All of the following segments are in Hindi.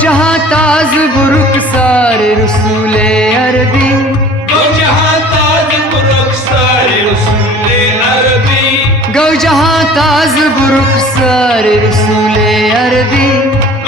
जहाँ ताज बुरुक सारे रसूले अरबी, गो जहाँ ताज बुरुक सारे रसूले अरबी, गो जहाँ ताज बुरुक सारे रसूले अरबी,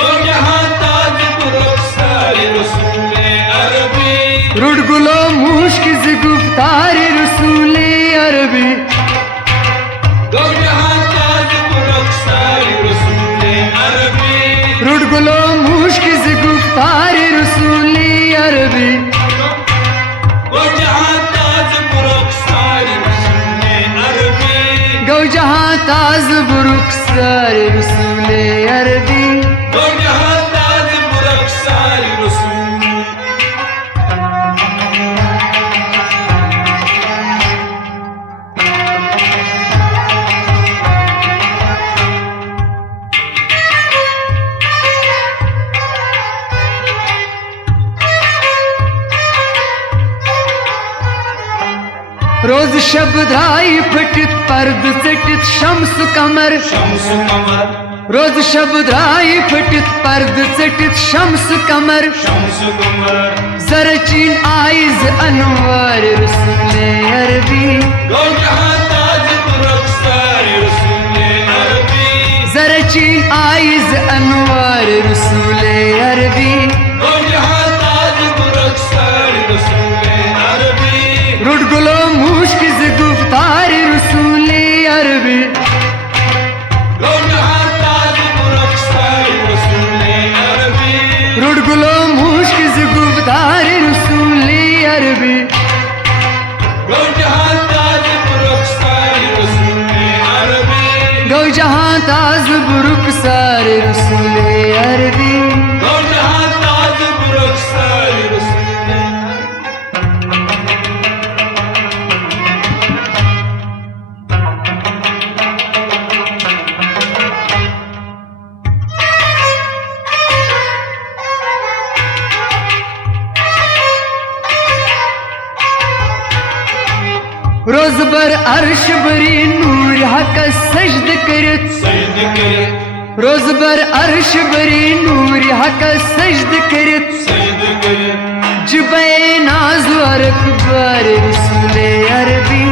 गो जहाँ ताज बुरुक सारे रसूले अरबी, रुड गुलो मुश्क गुफ्तार रसूले अरबी, गो जहाँ ताज बुरुक सारे रसूले अरबी, रुड गुलो मुश्क गुफ्तार रसूले अरबी, गो जहाँ ताज बुरुक सारे रसूले अरबी, गो जहाँ ताज बुरुक सारे रसूले अरबी, गो जहाँ ताज बुरुक सारे रसूल रोज शब धाई फटित पर्द चटित शम्स कमर, शम्स कमर, रोज शब धाई फटित पर्द चटित शम्स कमर, शम्स कमर, जरचीन आइज अनवर रसूले अरबी, गो जहाँ ताज बुरुक सारे रसूले अरबी, जरचीन आइज अनवर रसूले अरबी, गो जहाँ ताज बुरुक सारे रसूले अरबी, रुड गुलो मुश्क गुफ्तार रसूले अरबी, गो जहाँ ताज बुरुक सारे रसूले अरबी, रुड गुलो मुश्क गुफ्तार रसूले अरबी, गो जहाँ ताज बुरुक सारे रसूले अरबी, गो जहाँ ताज बुरुक सारे रसूले अरबी, गो जहाँ ताज बुरुक सारे रसूले रोज बर अर्श बरी नूर हक सजद करत, सजद करे, रोज बर अर्श बरी नूर हक सजद करत, सजद करे, जुबे नाज अकबर रसूले अरबी,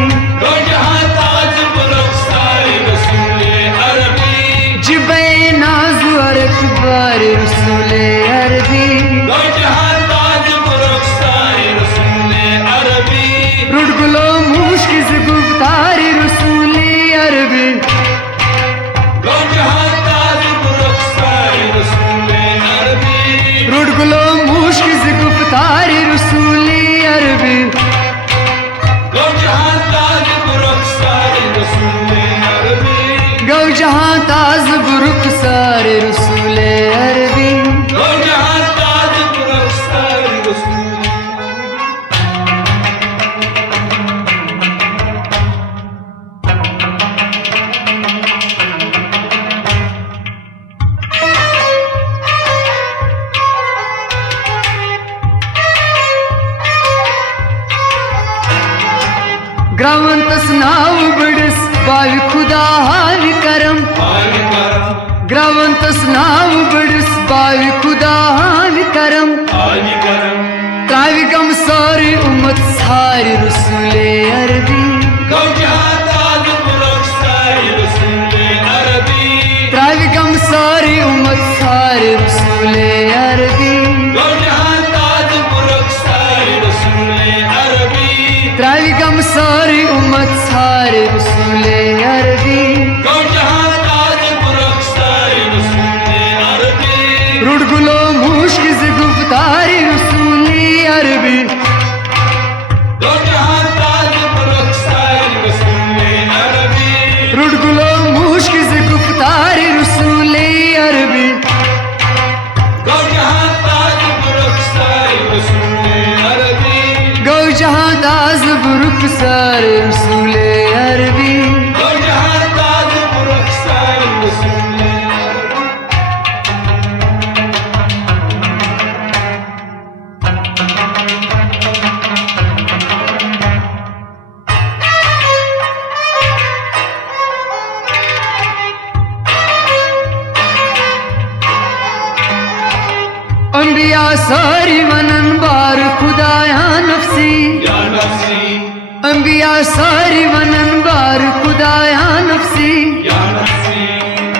गो जहाँ ताज बुरुक सारे रसूले अरबी, जुबे नाज अकबर रसूले अरबी, गो जहाँ ताज बुरुक सारे रसूले अरबी, रुड गुलो मुश्क गुफ्तार रसूले अरबी, गो जहाँ ताज बुरुक सारे रसूले अरबी, रुड गुलो मुश्क गुफ्तार रसूले अरबी, गो जहाँ ताज बुरुक सारे रसूले अरबी, गो जहाँ ताज बुरुक सारे रसूले अरबी, गो जहाँ ताज बुरुक सारे रसूले ग्रावंतस नाव बड़स बावी खुदा हाल करम, हाल करम, ग्रावंतस नाव बड़स बावी खुदा हाल करम, हाल करम, त्राविकम सारी उम्मत सारी रसूले अरबी, गो जहाँ ताज बुरुक सारे रसूले अरबी, त्राविकम सारी उम्मत सारी रसूले अरबी, गो जहाँ ताज बुरुक सारे रसूले अरबी, त्राविकम सारी उम्मत सारी रसूले अरबी, गो जहाँ ताज बुरुक सारे रसूले अरबी, रुड गुलो मुश्क गुफ्तार रसूले अरबी, गो जहाँ ताज बुरुक सारे रसूले अरबी, रुड गुलो मुश्क गुफ्तार रसूले अरबी, गो जहाँ ताज बुरुक सारे रसूले अरबी, गो जहाँ ताज बुरुक सारे रसूले अरबी, गो जहाँ अंबिया सारी वनन बार खुदाया नफसी, या नफसी अंबिया सारी वनन बार खुदाया नफसी, या नफसी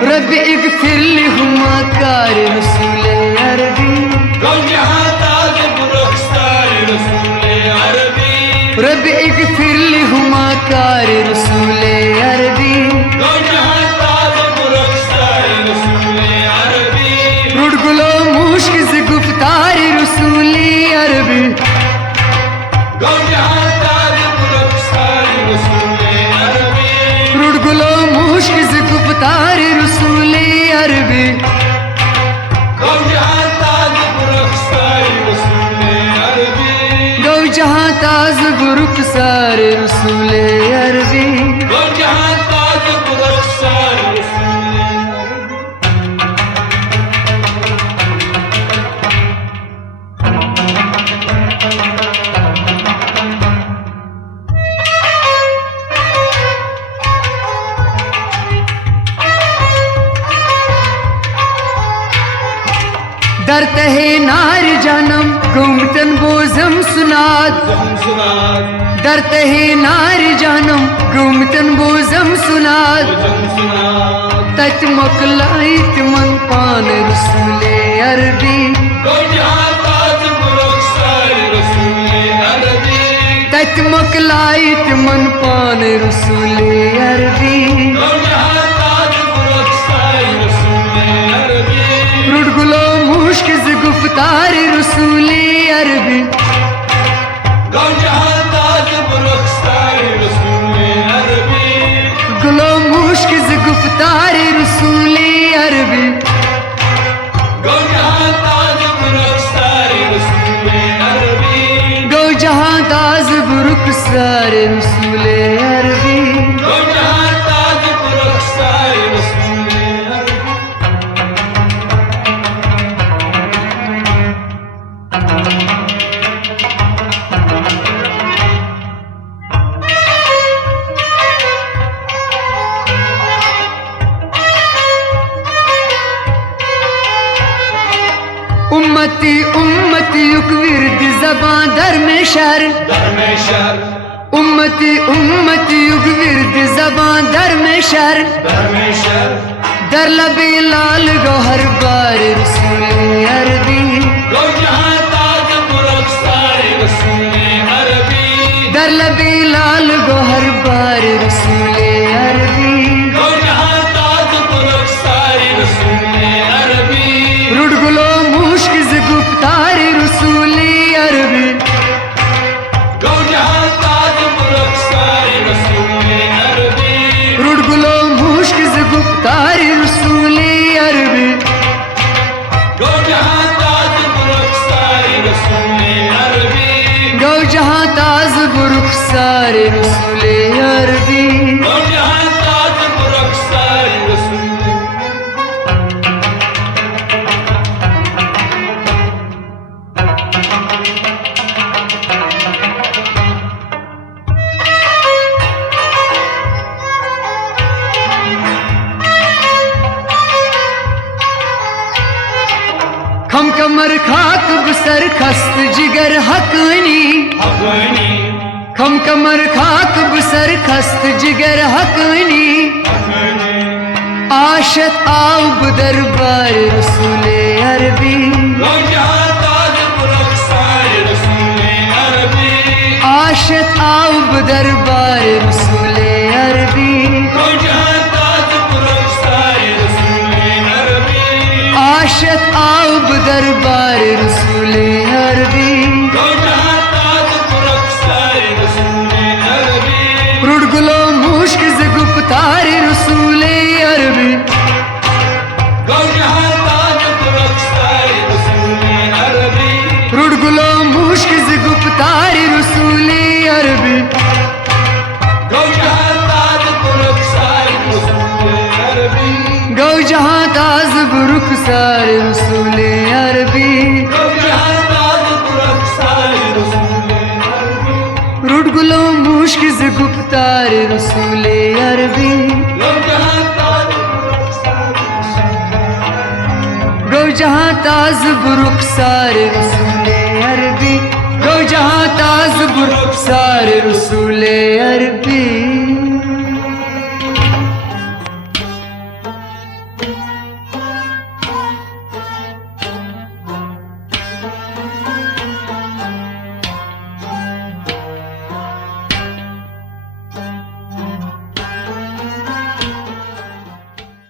रब इगफिर ली हुमा कार रसूले अरबी, गौ जहां ताज बुरख्तार रसूले अरबी, रब इगफिर ली हुमा कार रसूले अरबी, गौ जहां ताज बुरख्तार रसूले अरबी, रुड गुलो मुश्क से गुफ्तार रसूली अरबी, गौ जहां ताज बुरख्तार रसूले अरबी, रुड गुलो मुश्क से गुफ्तार रसूली अरबी, गौ जहां ताज बुरख्तार रसूले अरबी, गौ जहां ताज बुरुख सारे रसूले अरबी, गौ जहां ताज बुरख्तार रसूले दर्द है नार जानम गुमतन बोजम सुनाद, जमसुनाद दर्द है नार जानम गुमतन बोजम सुनाद, जमसुनाद तच मकलाइत मन पान रसूले अरबी, गौ जहां ताज बुरख्तार रसूले अरबी, तच मकलाइत मन पान रसूले अरबी, गौ जहां ताज बुरख्तार रसूले अरबी, रुड गुलो मुश्क से गुफ्तार रसूले अरबी, गौ जहां ताज बुरख्तार रसूले अरबी, गुलो मुश्क से गुफ्तार रसूले अरबी, गौ जहां ताज बुरख्तार रसूले अरबी, गौ जहां ताज बुरुख सारे रसूले अरबी, गौ जहां ताज बुरख्तार रसूले अरबी, उम्मती उम्मती युग विरद जबां दर में शर, दरमेशर उम्मती उम्मती युग विरद जबां दर में शर, दरमेशर दर लबे लाल गौहर बार रसूले अरबी, गौ जहां ताज बुरख्तार रसूले अरबी, दर लबे लाल गौहर बार रसूले अरबी, गौ जहां ताज बुरख्तार रसूले अरबी, रुड गुलो मुश्क से गुफ्तार रसूले अरबी, गौ जहां ताज बुरख्तार रसूले अरबी, रुड गुलो मुश्क से गुफ्तार रसूले अरबी, गौ जहां ताज बुरख्तार रसूले अरबी, गौ जहां ताज बुरुख सारे रसूले अरबी, गौ जहां ताज बुरख्तार रसूले खम कमर खाक बसर खस्त जिगर हकनी, अफनी खम कमर खाक बसर खस्त जिगर हकनी, अफनी आशत आब दरबार रसूले अरबी, गौ जहां ताज बुरख्तार रसूले अरबी, आशत आब दरबार रसूले अरबी, गौ जहां ताज बुरख्तार रसूले अरबी, आशत आब दरबार रसूले अरबी, गौ जहां ताज बुरख्तार रसूले अरबी, रुड गुलो मुश्क से गुफ्तार रसूले अरबी, गौ जहां ताज बुरख्तार रसूले अरबी, रुड गुलो मुश्क से गुफ्तार रसूले अरबी, गौ जहां ताज बुरख्तार रसूले अरबी, गौ जहां ताज बुरुख सारे रसूले अरबी, गौ जहां ताज बुरख्तार रसूले अरबी, रुड गुलो मुश्क से गुफ्तार रसूले अरबी, गौ जहां ताज बुरख्तार रसूले गौ जहां ताज बुरुख सारे रसूले अरबी, दो जहां ताज बुरुख सारे रसूले अरबी।